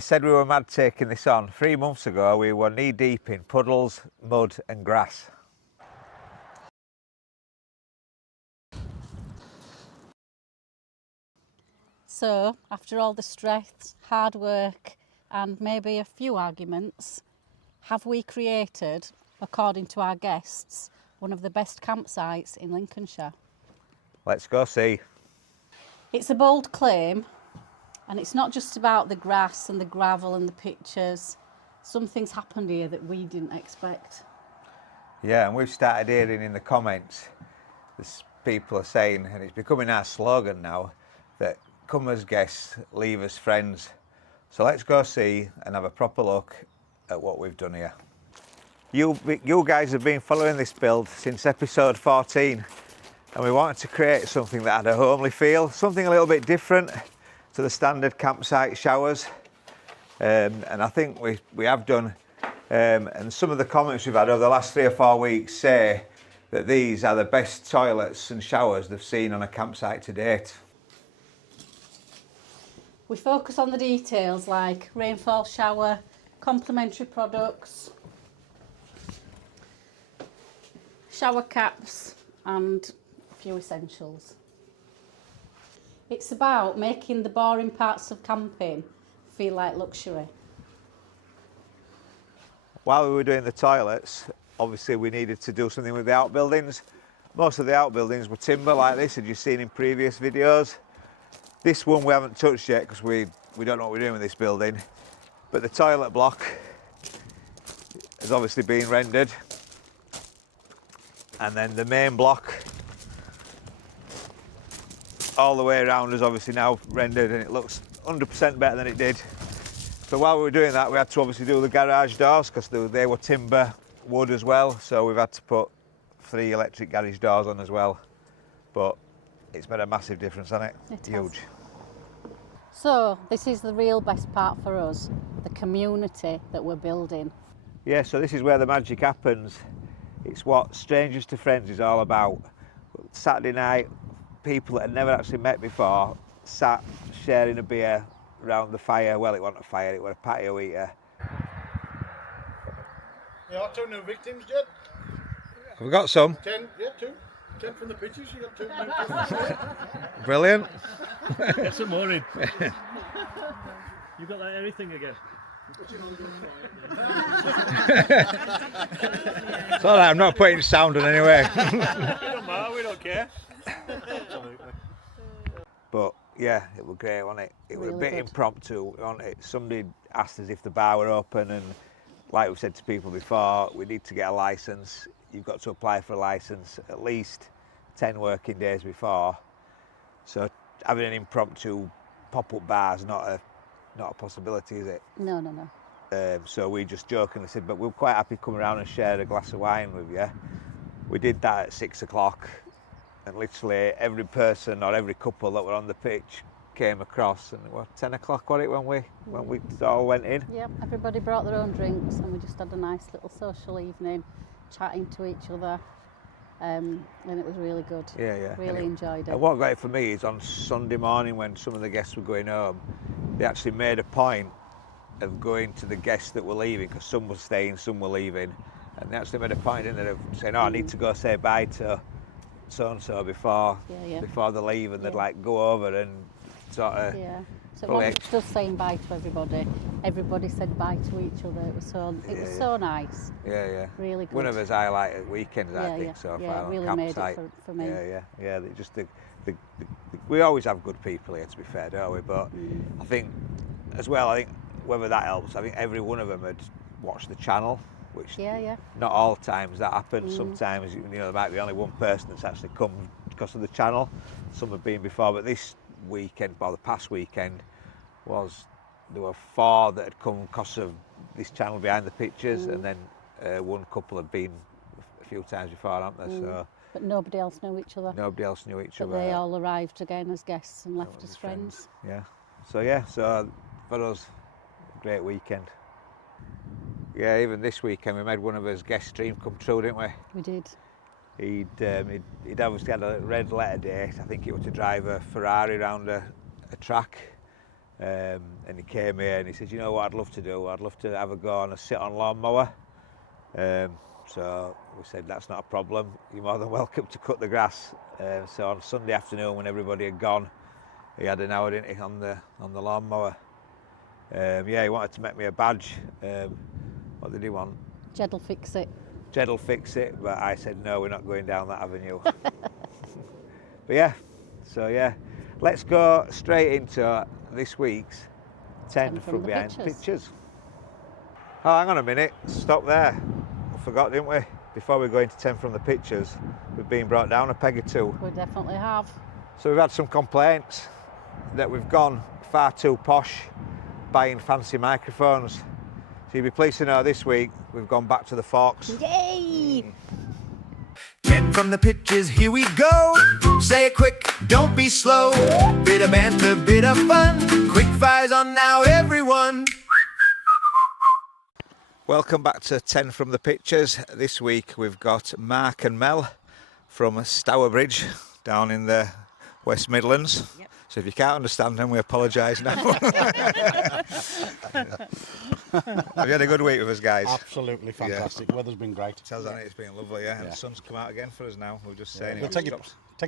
they said we were mad taking this on. 3 months ago we were knee deep in puddles, mud and grass. So, after all the stress, hard work and maybe a few arguments, have we created, according to our guests, one of the best campsites in Lincolnshire? Let's go see. It's a bold claim, and it's not just about the grass and the gravel and the pictures. Something's happened here that we didn't expect. Yeah, and we've started hearing in the comments, people are saying, and it's becoming our slogan now, that come as guests, leave as friends. So let's go see and have a proper look at what we've done here. You guys have been following this build since episode 14, and we wanted to create something that had a homely feel, something a little bit different to the standard campsite showers, and I think we have done, and some of the comments we've had over the last 3 or 4 weeks say that these are the best toilets and showers they've seen on a campsite to date. We focus on the details like rainfall shower, complementary products, shower caps and a few essentials. It's about making the boring parts of camping feel like luxury. While we were doing the toilets, obviously we needed to do something with the outbuildings. Most of the outbuildings were timber like this, as you've seen in previous videos. This one we haven't touched yet because we don't know what we're doing with this building. But the toilet block has obviously been rendered. And then the main block all the way around is obviously now rendered, and it looks 100% better than it did. So while we were doing that, we had to obviously do the garage doors because they were timber, wood as well. So we've had to put 3 electric garage doors on as well. But it's made a massive difference, hasn't it? It Huge. has. So this is the real best part for us, the community that we're building. Yeah, so this is where the magic happens. It's what Strangers to Friends is all about. Saturday night, people that had never actually met before sat sharing a beer around the fire. Well, it wasn't a fire, it was a patio eater. Yeah, 2 new victims, Jed. Have we got some? 10, yeah, 2. 10 from the pictures, you got 2 new victims. Brilliant. Get some more in. You got that hairy thing again? It's all right, I'm not putting sound on anyway. It don't matter, we don't care. But yeah, it was great, wasn't it? It was Really a bit good. impromptu, wasn't it? Somebody asked us if the bar were open, and like we've said to people before, we need to get a licence. You've got to apply for a licence at least 10 working days before. So having an impromptu pop-up bar is not a possibility, is it? No. So we just jokingly said, but we're quite happy to come around and share a glass of wine with you. We did that at 6 o'clock, and literally every person or every couple that were on the pitch came across, and it was 10 o'clock, was it, when we all went in? Yep, everybody brought their own drinks and we just had a nice little social evening, chatting to each other, and it was really good. Yeah. Really enjoyed it. And what got it for me is on Sunday morning when some of the guests were going home, they actually made a point of going to the guests that were leaving, because some were staying, some were leaving, and they actually made a point in there of saying, oh, I need to go say bye to so-and-so before they leave, and they'd like go over and sort of... Yeah, so it wasn't just saying bye to everybody. Everybody said bye to each other. It was so nice. Yeah. Really good. One of us highlighted weekends, I think, so far. Yeah, it really made it for me. Yeah. We always have good people here, to be fair, don't we? But I think, as well, whether that helps, I think every one of them had watched the channel, which not all times that happens. Sometimes, there might be only one person that's actually come because of the channel. Some have been before, but this weekend, well, the past weekend, there were 4 that had come because of this channel behind the pictures, and then one couple had been a few times before, haven't they? So, but nobody else knew each other. Nobody else knew each other. But they all arrived again as guests and left as friends. Yeah. So for us, great weekend. Yeah, even this weekend we made one of his guest dream come true, didn't we? We did. He'd obviously had a red letter date. I think it was to drive a Ferrari around a track. and he came here and he said, you know what I'd love to do? I'd love to have a go on a sit-on lawnmower. So we said, that's not a problem. You're more than welcome to cut the grass. So on Sunday afternoon, when everybody had gone, he had an hour, didn't he, on the lawnmower. Yeah, he wanted to make me a badge. What did he want? Jed'll fix it. Jed'll fix it, but I said, no, we're not going down that avenue. But yeah, so yeah, let's go straight into this week's 10 from behind the pictures. Oh, hang on a minute, stop there. I forgot, didn't we? Before we go into 10 from the pictures, we've been brought down a peg or two. We definitely have. So we've had some complaints that we've gone far too posh buying fancy microphones. So you'll be pleased to know this week we've gone back to the forks. Yay! 10 from the pictures, here we go. Say it quick, don't be slow. Bit of banter, bit of fun. Quick fires on now, everyone. Welcome back to 10 from the pictures. This week we've got Mark and Mel from Stourbridge down in the West Midlands. Yep. So if you can't understand them, we apologise now. Have you had a good week with us, guys? Absolutely fantastic. Weather's been great. Tells on it's been lovely, yeah. And the sun's come out again for us now. We're just saying We'll take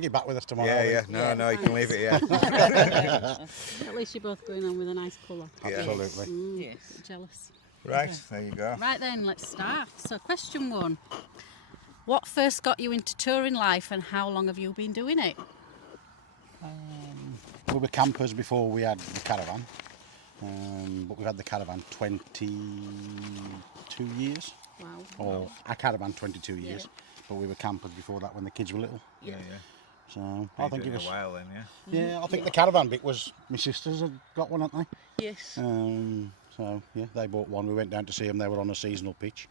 it back with us tomorrow. Yeah. No, you can leave it, yeah. At least you're both going on with a nice colour. Yeah. Absolutely. Yes. Jealous. Right, there you go. Right then, let's start. So question 1. What first got you into touring life and how long have you been doing it? We were campers before we had the caravan, but we've had the caravan 22 years. Wow. Or a caravan 22 years, but we were campers before that when the kids were little. Yeah. So I think it was a while then, yeah. Yeah, I think the caravan bit was my sisters had got one, hadn't they? Yes. So yeah, they bought one. We went down to see them. They were on a seasonal pitch,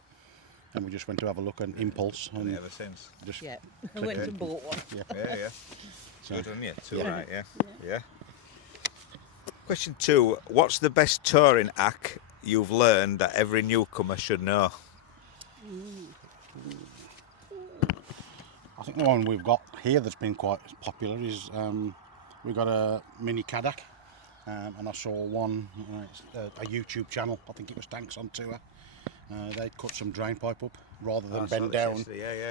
and we just went to have a look and impulse. And Ever since. just Yeah. I went and bought one. Yeah. So, Good on you. Too right, yeah. Question 2. What's the best touring act you've learned that every newcomer should know? I think the one we've got here that's been quite popular is we've got a mini Kadak, and I saw one, a YouTube channel, I think it was Tanks on Tour. They cut some drain pipe up rather than bend down,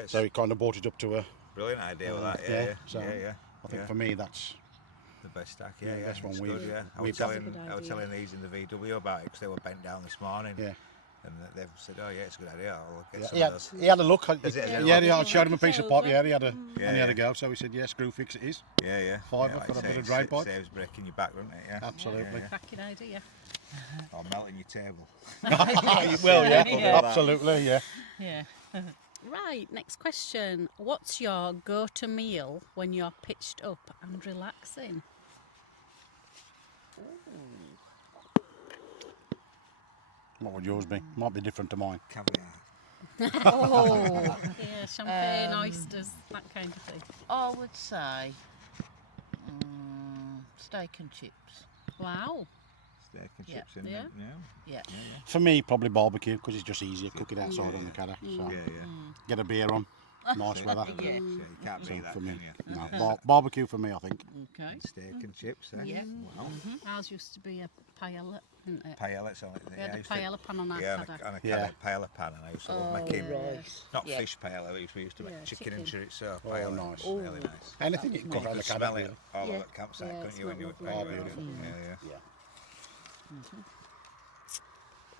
so he kind of brought it up to a... Brilliant idea with that, yeah. So I think for me that's the best stack, the best one we've... Good, yeah. I was telling these in the VW about it because they were bent down this morning. Yeah. And they've said, oh yeah, it's a good idea, I'll get some Yeah, of those. he had a look. I showed him a piece of pipe. Yeah, He had a go. So he said, "Yeah, screw fix it is." Yeah. Fiver for a bit of drain pipe. Saves breaking your back, doesn't it? Yeah. Absolutely. Cracking idea. Or melting your table. Well, yeah, absolutely, yeah. Yeah. Right, next question. What's your go-to meal when you're pitched up and relaxing? What would yours be? Might be different to mine. Caviar. Oh, yeah, champagne, oysters, that kind of thing. I would say steak and chips. Wow. Steak and Yeah. chips in Yeah. it, Yeah. For me, probably barbecue because it's just easier. Cook it outside on the Kadak. So Yeah. get a beer on. Nice weather. Yeah. So you can't So beat that, for can me, you? no, barbecue for me, I think. Okay. Steak and chips, eh? Yeah. Wow. Ours used to be a paella, didn't it? Paella, so We had a paella pan on our Kadak. on a Yeah. paella pan, and I used to love making, not Yeah. fish paella, we used to make Yeah, chicken and chicken. chorizo Oh, paella. nice. Really nice. Anything you can cook You on the could smell Kadak. it all Yeah. over the campsite, Yeah, couldn't you? When you were smelled lovely. beautiful. Yeah.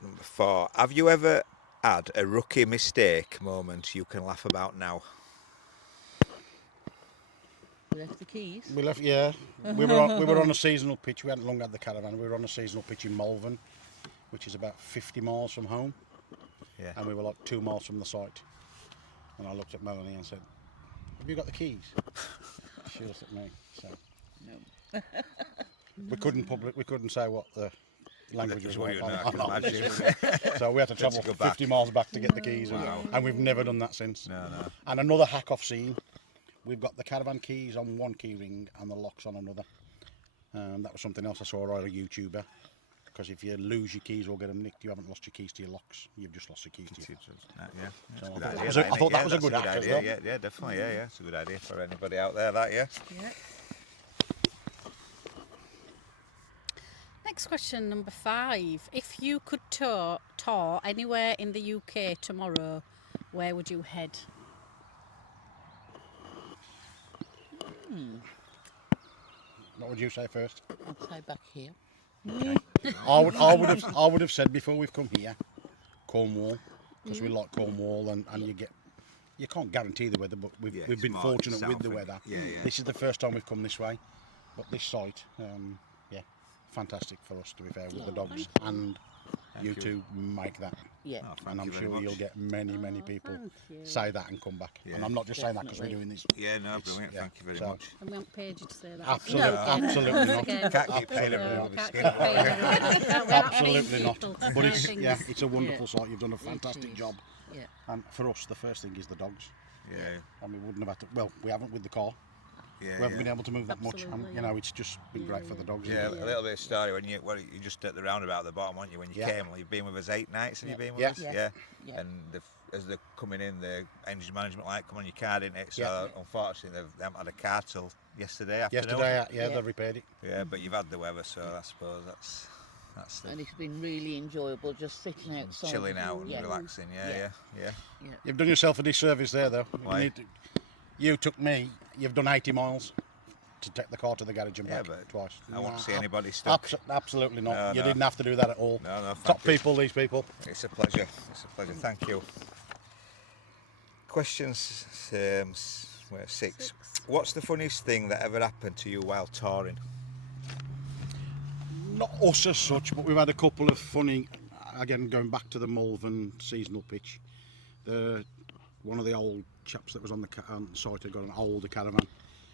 Number 4. Have you ever had a rookie mistake moment you can laugh about now? We left the keys. We left, yeah. We were on a seasonal pitch. We hadn't long had the caravan. We were on a seasonal pitch in Malvern, which is about 50 miles from home. Yeah. And we were like 2 miles from the site. And I looked at Melanie and said, "Have you got the keys?" She looked at me. So No. we couldn't say what the language was. What you like. know, I can imagine. So we had to travel go back. 50 miles back to get the keys. Wow. And we've never done that since. No. And another hack I've seen, we've got the caravan keys on one key ring and the locks on another. That was something else I saw on a YouTuber. Because if you lose your keys or get them nicked, you haven't lost your keys to your locks. You've just lost your keys to your Yeah. So Good I idea, thought that was a that's good hack as idea. well. Yeah, definitely. Yeah. It's a good idea for anybody out there. That, yeah. Yeah. Next question, number 5. If you could tour anywhere in the UK tomorrow, where would you head? What would you say first? I'd say back here. I would have said before we've come here, Cornwall, because we like Cornwall, and you can't guarantee the weather, but we've been more fortunate with the south, weather. yeah. This is the first time we've come this way, but this site, fantastic for us, to be fair, with the dogs, and you two make that. Yeah. Oh, And thank I'm you very sure much. you'll get many people thank you. say that and come back. Yeah. And I'm not just saying that because we're Definitely. doing this. Yeah, no, brilliant. yeah, Thank you very so- much. And we haven't paid you to say that. Absolutely not. Again. Can't keep paying No, everyone with can't skin. keep paying everyone. We're not paying Absolutely not. people to But say it's things. it's a wonderful Yeah. site. You've done a fantastic is. job. Yeah. And for us, the first thing is the dogs. Yeah, And we wouldn't have had to. Well, we haven't with the car. yeah. We haven't been able to move that much. And Absolutely, you know, it's just been great for the dogs. Yeah, isn't a it? little bit of story when you just at the roundabout at the bottom, weren't you? When you Yeah. came, well, you've been with us 8 nights, and you've been with Yeah. us, Yeah. Yeah. And as they're coming in, the engine management light come on your car, didn't it? So Yeah. unfortunately, they haven't had a car till yesterday afternoon. Yesterday, Yeah. they repaired it. Yeah, but you've had the weather, so I suppose that's And the it's been really enjoyable just sitting outside. chilling out and Yeah. relaxing. Yeah. Yeah. You've done yourself a disservice there, though. Why? You took me. You've done 80 miles to take the car to the garage and Yeah, back but twice. I won't see ab- anybody stuck. Absolutely not. No, You no. didn't have to do that at all. No, thank Top you. people, these people. It's a pleasure. It's a pleasure. Thank you. Questions 6. What's the funniest thing that ever happened to you while touring? Not us as such, but we've had a couple of funny. Again, going back to the Malvern seasonal pitch, one of the old chaps that was on the site had got an older caravan,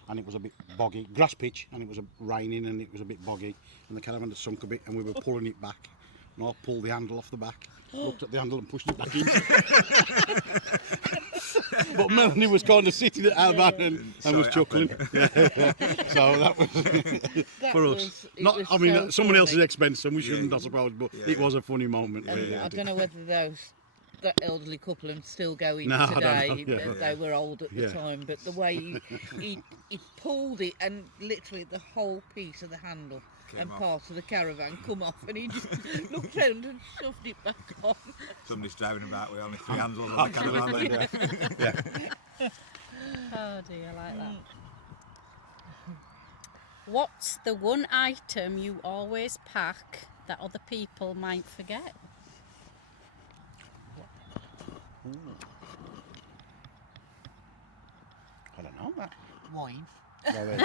and it was a bit boggy, grass pitch, and it was raining, and it was a bit boggy, and the caravan had sunk a bit, and we were pulling it back, and I pulled the handle off the back, looked at the handle and pushed it back in. But Melanie was kind of sitting at our back and was chuckling. So that was for us. Not, I mean, at someone else's expense, and we shouldn't, I suppose, but it was a funny moment. And Really. I don't know whether that elderly couple are still going No, I don't today. know, yeah. They were old at the Yeah. time, but the way he pulled it, and literally the whole piece of the handle and off. part of the caravan come off, and he just looked round and shoved it back on. Somebody's driving about with only 3 handles on the caravan then. Oh dear, I like that. What's the one item you always pack that other people might forget? I don't know that. Wine. Oh, there you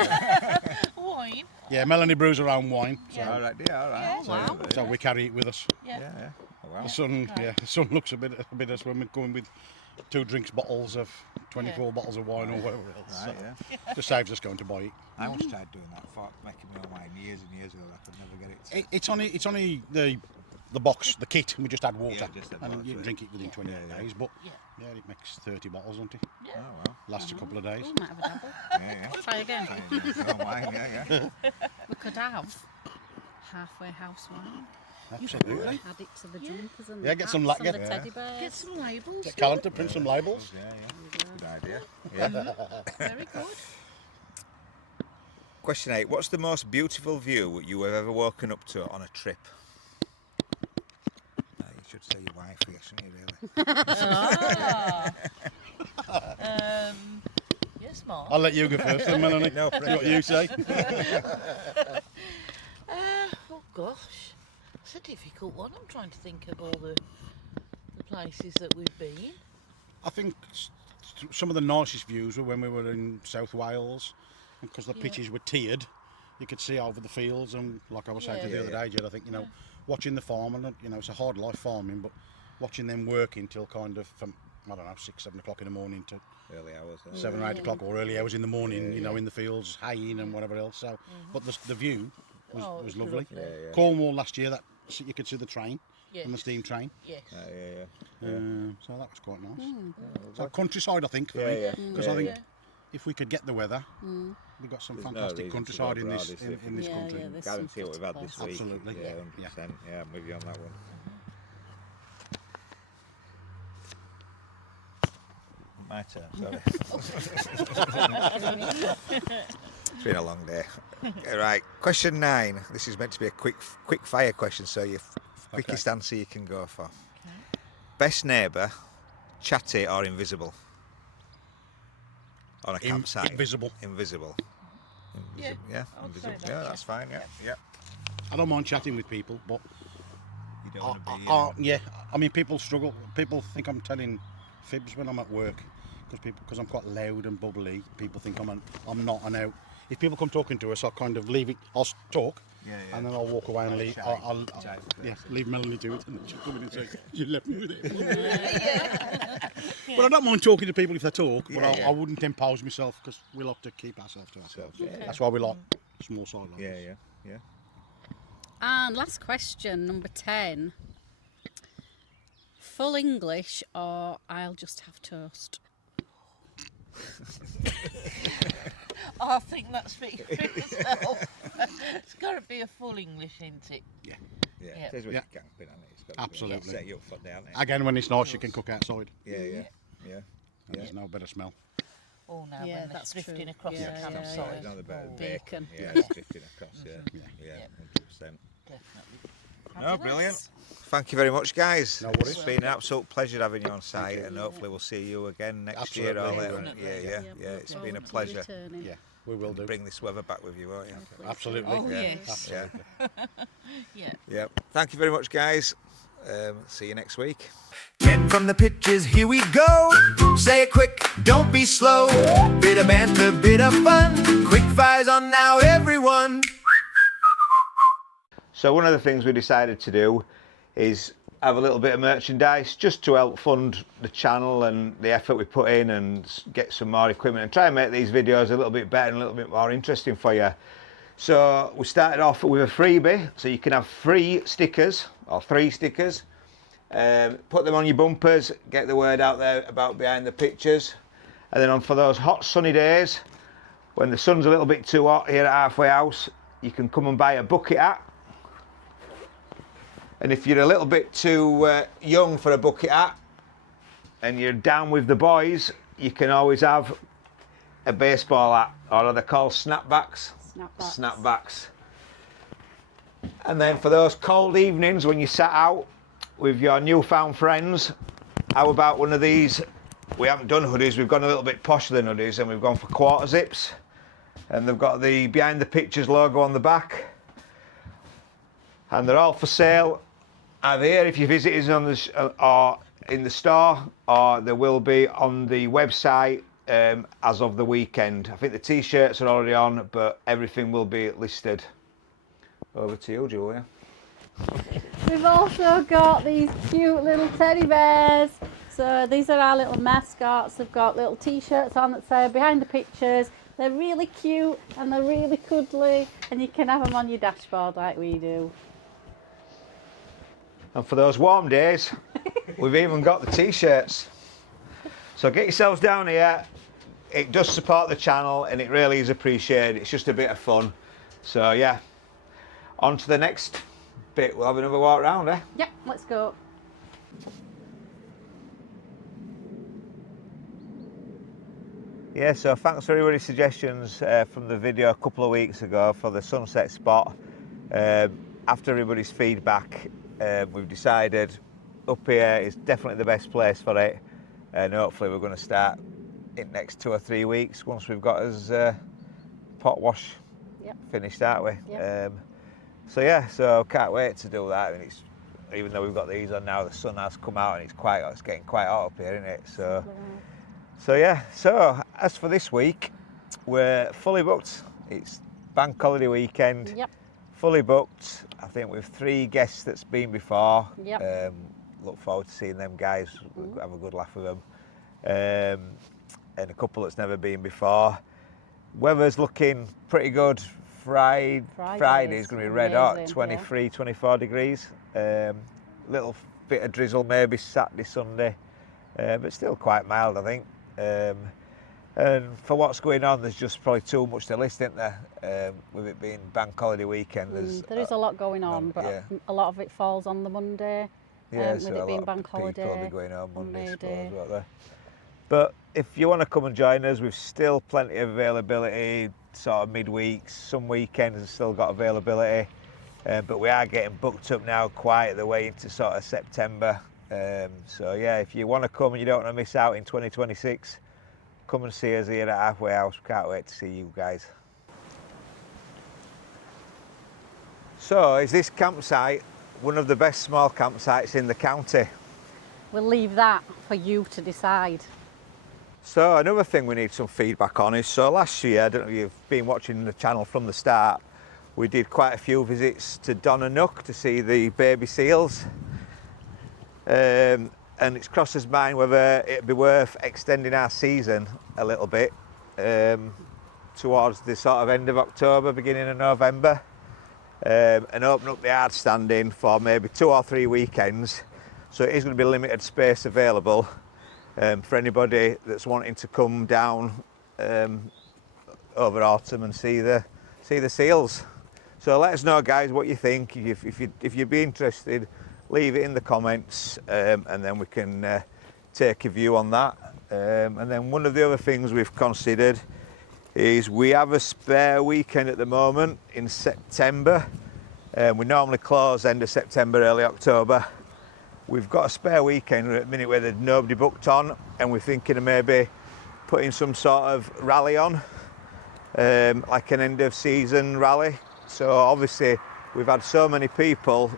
go. Wine. Yeah, Melanie brews her own wine, so, All right, all right. Yeah, wow. so we carry it with us. Yeah. Yeah. Oh, wow. The sun looks a bit as when we're going with 2 drinks bottles of 24 bottles of wine or whatever else. Right, So yeah. just saves us going to buy it. I once tried doing that, making my own wine years and years ago. I could never get it. It's only the box, the kit. We just add water, Yeah, just add and water you to it. drink it within 28 Yeah. days. But Yeah. yeah, it makes 30 bottles, doesn't it? Oh, well. Lasts a couple of days. Oh, might have a dabble. Yeah, Try again. yeah. Oh, wine, yeah. We could have halfway house wine. Absolutely. Add it to the jumpers and Yeah, the get some hats la- and get- the teddy Get bears. some labels. Get Callum to print some labels. Good idea. Yeah. Very good. Question 8. What's the most beautiful view you have ever woken up to on a trip? You should say your wife here, shouldn't you, really? Yes, Mark. I'll let you go first, then, Melanie. No See what you say. Oh gosh, it's a difficult one. I'm trying to think of all the places that we've been. I think some of the nicest views were when we were in South Wales, because the pitches were tiered. You could see over the fields, and like I was saying to you the other day, Jed, I think watching the farm, and it's a hard life farming, but watching them working till kind of from 6, 7 o'clock in the morning to Early hours. 7 or 8 o'clock, or early hours in the morning, in the fields, haying and whatever else. So, but the view was lovely. Cornwall last year, you could see the train, Yes. and the steam train. Yes. So that was quite nice. So countryside, I think, for me, because I think if we could get the weather, we've got some fantastic countryside in this country. Yeah, there's some Guarantee what we've had this week. Absolutely. Yeah, Yeah. 100%. Yeah, I'm with you on that one. My turn, sorry. It's been a long day. Right, question 9. This is meant to be a quick fire question, so your quickest answer you can go for. Okay. Best neighbour, chatty or invisible? On a campsite. Invisible. Invisible. Yeah, Yeah, I'd invisible. say that, Yeah, yeah. that's fine. Yeah, yeah. I don't mind chatting with people, but You don't want to be. yeah, I mean, people struggle. People think I'm telling fibs when I'm at work because I'm quite loud and bubbly. People think I'm not. And now, if people come talking to us, I'll kind of leave it. I'll talk, Yeah. and then I'll walk away and leave. Shy. I'll Shy. leave Melanie do it, and she'll come in and say, "You left me with it." But I don't mind talking to people if they talk. But I wouldn't impose myself because we like to keep ourselves to ourselves. That's why we like small side like this. Yeah. And last question, number 10. Full English or I'll just have toast? I think that speaks for itself. It's got to be a full English, isn't it? Yeah. Yeah. Says when Yeah. you're camping, hasn't it? It's got to Absolutely. Set you up for down there. Again, when it's nice, you can cook outside. Yeah. And there's no better smell. Oh, now Yeah, when they're that's drifting true. across Yeah, the yeah, campsite. yeah. Another better Oh, Bacon. Yeah, it's drifting across. Yeah, 100%. Definitely. No, brilliant. Thank you very much, guys. No worries. It's been an absolute pleasure having you on site, and hopefully we'll see you again next year or Absolutely. later. Definitely. Yeah. It's been a Forward to pleasure. returning. Yeah, we will do. Bring this weather back with you, won't you? Absolutely. Oh, Yeah. yes. Yeah. Yeah. Thank you very much, guys. See you next week. 10 from the pitches, here we go. Say it quick, don't be slow. Bit of banter, bit of fun. Quick fires on now, everyone. So one of the things we decided to do is have a little bit of merchandise just to help fund the channel and the effort we put in, and get some more equipment and try and make these videos a little bit better and a little bit more interesting for you. So we started off with a freebie, so you can have free stickers or 3 stickers. Put them on your bumpers, get the word out there about behind the pictures. And then on for those hot sunny days when the sun's a little bit too hot here at Halfway House, you can come and buy a bucket hat. And if you're a little bit too young for a bucket hat and you're down with the boys, you can always have a baseball hat, or are they called snapbacks? Snapbacks. And then for those cold evenings when you sat out with your newfound friends, how about one of these? We haven't done hoodies, we've gone a little bit posher than hoodies, and we've gone for quarter zips. And they've got the Behind the Pictures logo on the back. And they're all for sale either here if you visit us on the or in the store, or they will be on the website as of the weekend. I think the t-shirts are already on, but everything will be listed. Over to you, Julia. We've also got these cute little teddy bears. So these are our little mascots. They've got little t-shirts on that say Behind the Pictures. They're really cute and they're really cuddly, and you can have them on your dashboard like we do. And for those warm days, we've even got the t-shirts. So get yourselves down here. It does support the channel and it really is appreciated. It's just a bit of fun. So yeah, on to the next bit. We'll have another walk around, eh? Yep, let's go. Yeah, so thanks for everybody's suggestions from the video a couple of weeks ago for the sunset spot. After everybody's feedback, we've decided up here is definitely the best place for it, and hopefully we're going to start in next 2 or 3 weeks once we've got us pot wash finished, aren't we? Yep. So yeah, so can't wait to do that. And it's, even though we've got these on now, the sun has come out and it's getting quite hot up here, isn't it? So yeah, so as for this week, we're fully booked. It's bank holiday weekend. Yep. Fully booked. I think we've 3 guests that's been before. Yep. Look forward to seeing them guys. Have a good laugh with them. And a couple that's never been before. Weather's looking pretty good. Friday is going to be red hot, amazing, 23, 24 degrees. Little bit of drizzle maybe Saturday, Sunday, but still quite mild, I think. And for what's going on, there's just probably too much to list, isn't there? With it being bank holiday weekend, There is a lot going on, but a lot of it falls on the Monday. Yeah, with so it a being lot bank of people will holiday be going home Monday, I May suppose, Day. won't they? But if you want to come and join us, we've still plenty of availability, sort of midweeks, some weekends have still got availability. But we are getting booked up now quite the way into sort of September. So yeah, if you want to come and you don't want to miss out in 2026, come and see us here at Halfway House. Can't wait to see you guys. So is this campsite one of the best small campsites in the county? We'll leave that for you to decide. So another thing we need some feedback on is, so last year, I don't know if you've been watching the channel from the start, we did quite a few visits to Don and Nook to see the baby seals. And it's crossed his mind whether it'd be worth extending our season a little bit towards the sort of end of October, beginning of November, and open up the hard standing for maybe 2 or 3 weekends. So it is going to be limited space available for anybody that's wanting to come down over autumn and see the seals. So let us know, guys, what you think. If you'd be interested, leave it in the comments, and then we can take a view on that. And then one of the other things we've considered is we have a spare weekend at the moment in September. We normally close end of September, early October. We've got a spare weekend at the minute where there's nobody booked on, and we're thinking of maybe putting some sort of rally on, like an end of season rally. So obviously we've had so many people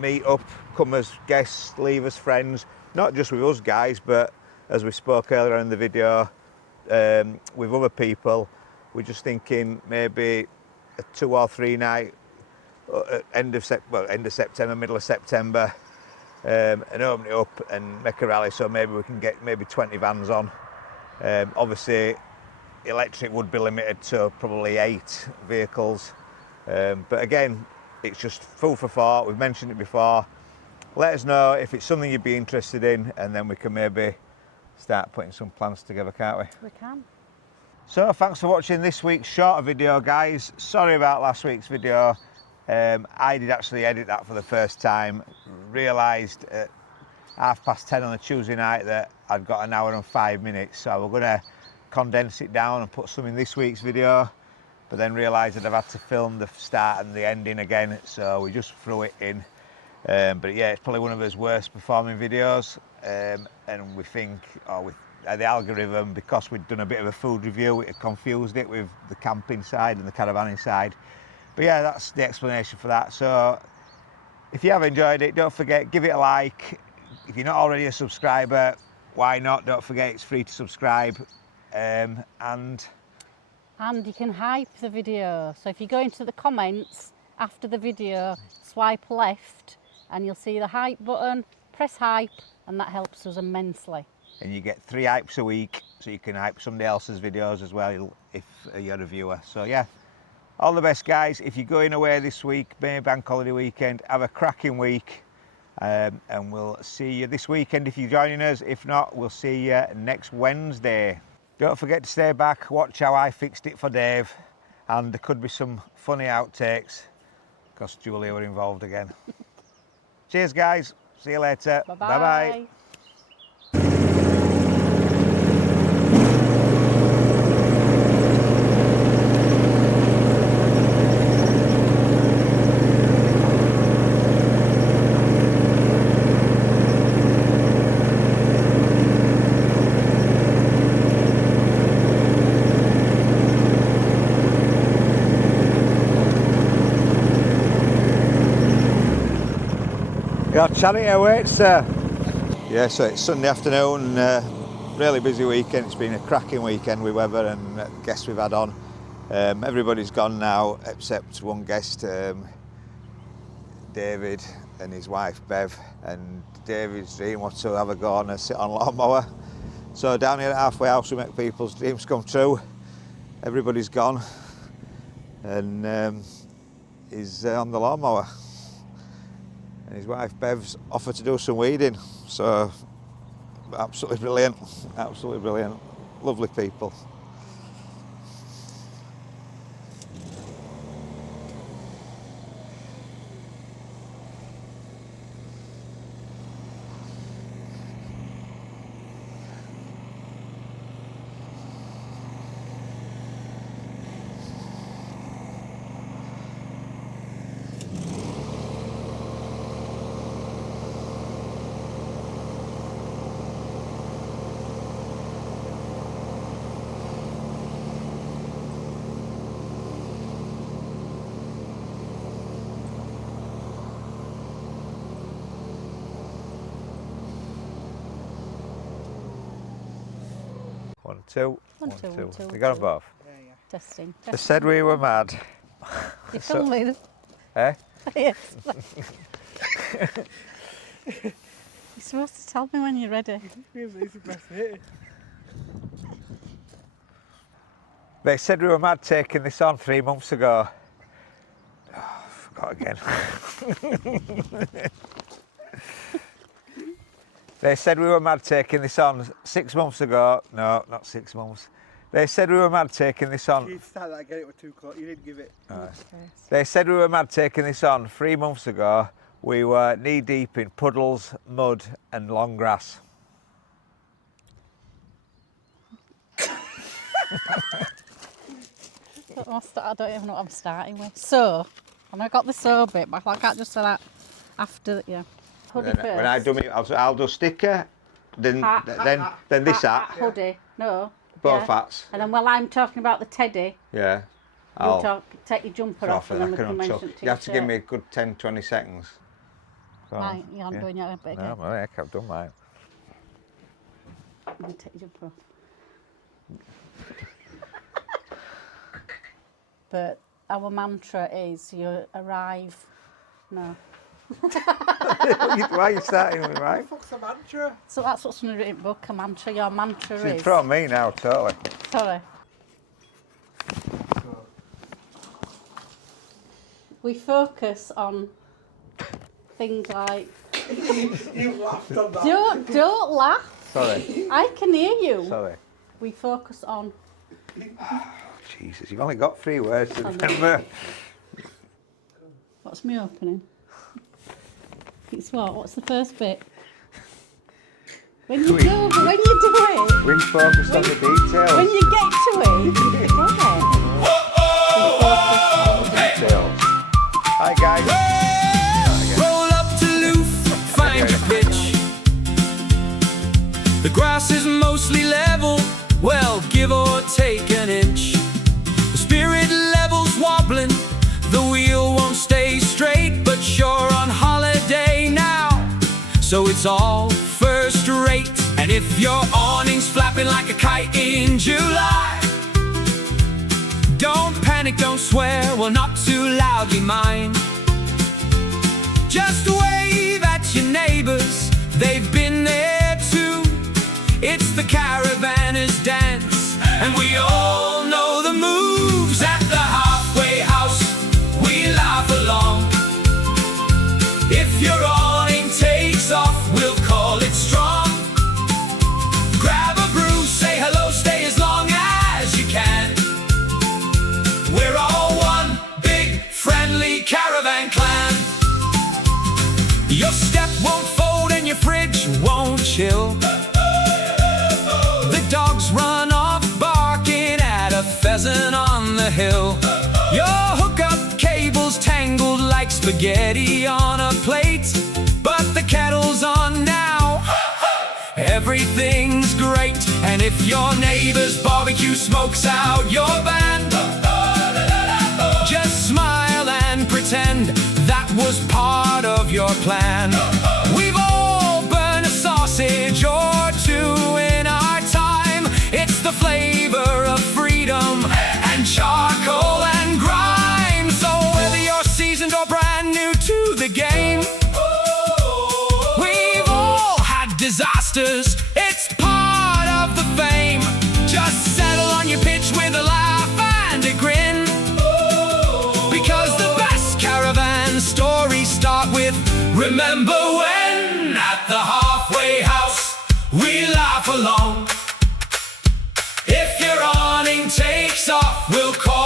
meet up, come as guests, leave as friends, not just with us guys, but as we spoke earlier in the video, with other people. We're just thinking maybe a 2 or 3 night end of September, middle of September, and open it up and make a rally, so maybe we can get maybe 20 vans on. Obviously electric would be limited to probably 8 vehicles. But again, it's just food for thought. We've mentioned it before. Let us know if it's something you'd be interested in, and then we can maybe start putting some plans together, can't we? We can. So thanks for watching this week's shorter video, guys. Sorry about last week's video. I did actually edit that for the first time. Realised at 10:30 on a Tuesday night that I'd got 1 hour and 5 minutes, so we're going to condense it down and put some in this week's video. But then realised that I've had to film the start and the ending again, so we just threw it in. But yeah, it's probably one of his worst performing videos, and we think, with the algorithm, because we'd done a bit of a food review, it had confused it with the camping side and the caravanning side. But yeah, that's the explanation for that. So if you have enjoyed it, don't forget, give it a like. If you're not already a subscriber, why not? Don't forget, it's free to subscribe. And you can hype the video. So if you go into the comments after the video, swipe left and you'll see the hype button, press hype, and that helps us immensely. And you get 3 hypes a week, so you can hype somebody else's videos as well if you're a viewer. So yeah, all the best, guys. If you're going away this week, maybe bank holiday weekend, have a cracking week. And we'll see you this weekend if you're joining us. If not, we'll see you next Wednesday. Don't forget to stay back, watch how I fixed it for Dave, and there could be some funny outtakes because Julia were involved again. Cheers, guys. See you later. Bye-bye. Bye-bye. Got charity awaits, sir. Yeah, so it's Sunday afternoon, really busy weekend. It's been a cracking weekend with weather and guests we've had on. Everybody's gone now except one guest, David and his wife Bev, and David's dream was to have a go on and sit on a lawnmower. So down here at Halfway House we make people's dreams come true. Everybody's gone and he's on the lawnmower. And his wife Bev's offered to do some weeding, so absolutely brilliant, absolutely brilliant. Lovely people. 1, 2, One, 1, two, 2. one, two, You got them two. both? Testing. They said we were mad. You filmed me. Eh? Yes. You're supposed to tell me when you're ready. They said we were mad taking this on 3 months ago. Oh, forgot again. They said we were mad taking this on 6 months ago. No, not 6 months. They said we were mad taking this on. You start that again, it was too close. You didn't give it. They said we were mad taking this on 3 months ago. We were knee deep in puddles, mud, and long grass. I don't even know what I'm starting with. So, and I got the so bit, but I can't just say that after, yeah. Hoodie first. When I do me, I'll do sticker, then Hat. then this hat, Hoodie, no. both yeah. hats. And then while I'm talking about the teddy, Yeah. you'll take your jumper off and then we can can mention untuck. it to You have to give me a good 10, 20 seconds. Go on. Right, you aren't doing your bit No, again. well, I've done mine. And then take your jumper off. But our mantra is you arrive. No. Why are you starting with right? Fuck's a mantra. So that's what's in the written book, a mantra. Your mantra So you is. throw me now, totally. Sorry. We focus on things like. You laughed on that. Don't laugh. Sorry, I can hear you. sorry. We focus on. Jesus, you've only got 3 words to remember. What's me opening? It's what? What's the first bit? When you do it. We focused on the details. When you get to it. Go ahead. Details. Hi guys. Roll up to Loof, find your pitch. The grass is mostly level, well, give or take an inch. The spirit level's wobbling, the wheel won't stay straight, but you're on holiday now, so it's all first rate. And if your awning's flapping like a kite in July, don't panic, don't swear, well, not too loudly mind. Just wave at your neighbors, they've been there too. It's the caravanner's dance, and we all know the moves. At the halfway house, we laugh along. If your awning takes off, we'll call it strong. Grab a brew, say hello, stay as long as you can. We're all one big friendly caravan clan. Your step won't fold and your fridge won't chill. The dogs run off barking at a pheasant on the hill. Your hookup cable's tangled like spaghetti on a plate, but the kettle's on now. Everything's great, and if your neighbor's barbecue smokes out your band, just smile and pretend that was part of your plan. We've all burned a sausage or two in our time. It's the flavor of freedom and charcoal and grime. So whether you're seasoned or brand new to the game, we've all had disasters. It's part of the fame. Just settle on your pitch with a laugh and a grin, because the best caravan stories start with remember when. At the halfway house, we laugh along. If your awning takes off, we'll call